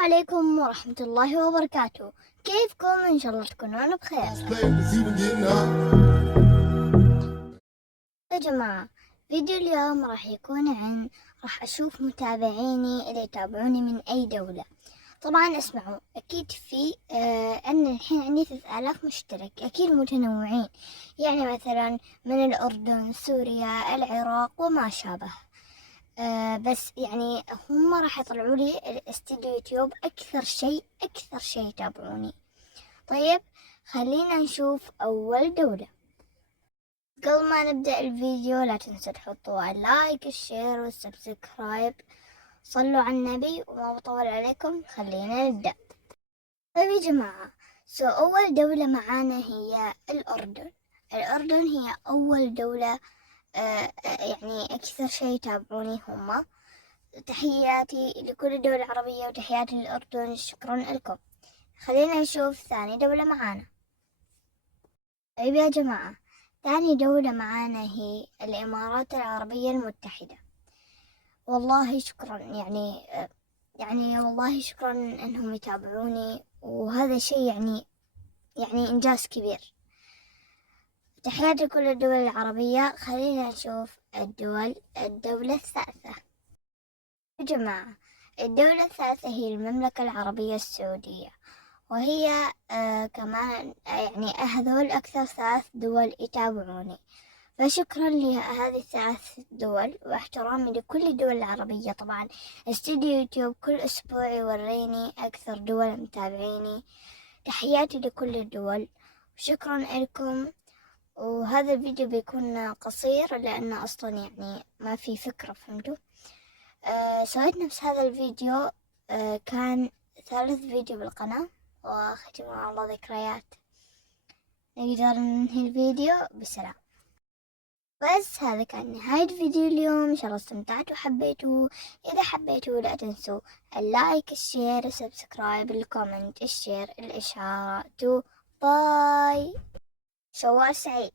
عليكم ورحمة الله وبركاته. كيفكم؟ إن شاء الله تكونون بخير. يا جماعة، فيديو اليوم راح أشوف متابعيني اللي يتابعوني من أي دولة. طبعا اسمعوا، أكيد في أنا الحين عندي 3000 مشترك، أكيد متنوعين، يعني مثلا من الأردن، سوريا، العراق وما شابه. بس يعني هم راح يطلعوا لي الاستديو يوتيوب أكثر شيء يتابعوني. طيب خلينا نشوف أول دولة. قبل ما نبدأ الفيديو لا تنسوا تحطوا اللايك، الشير والسبسكرايب. صلوا على النبي وما بطول عليكم، خلينا نبدأ. طيب يا جماعة، أول دولة معانا هي الأردن. الأردن هي أول دولة، يعني أكثر شيء يتابعوني هم. تحياتي لكل الدول العربية وتحياتي للأردن، شكرا لكم. خلينا نشوف ثاني دولة معانا. طيب يا جماعة، ثاني دولة معانا هي الإمارات العربية المتحدة. والله شكرا، يعني والله شكرا أنهم يتابعوني، وهذا شيء يعني إنجاز كبير. تحياتي لكل الدول العربية. خلينا نشوف الدولة الثالثة. يا جماعة، الدولة الثالثة هي المملكة العربية السعودية، وهي كمان يعني هذول أكثر 3 دول يتابعوني، فشكرا لهذه ال3 دول، واحترامي لكل الدول العربية. طبعا استديو يوتيوب كل أسبوع يوريني أكثر دول متابعيني. تحياتي لكل الدول وشكرا لكم. وهذا الفيديو بيكون قصير لأنه أصلا يعني ما في فكرة، فهمتوا؟ سويت نفس هذا الفيديو، كان ثالث فيديو بالقناة، وختم على ذكريات. نقدر ننهي الفيديو بسلام. بس هذا كان نهاية فيديو اليوم. إن شاء الله استمتعتوا وحبيتوا. إذا حبيتوا لا تنسوا اللايك، الشير، السبسكرايب، الكومنت، الشير، الإشعارات. باي. شوال سعيد.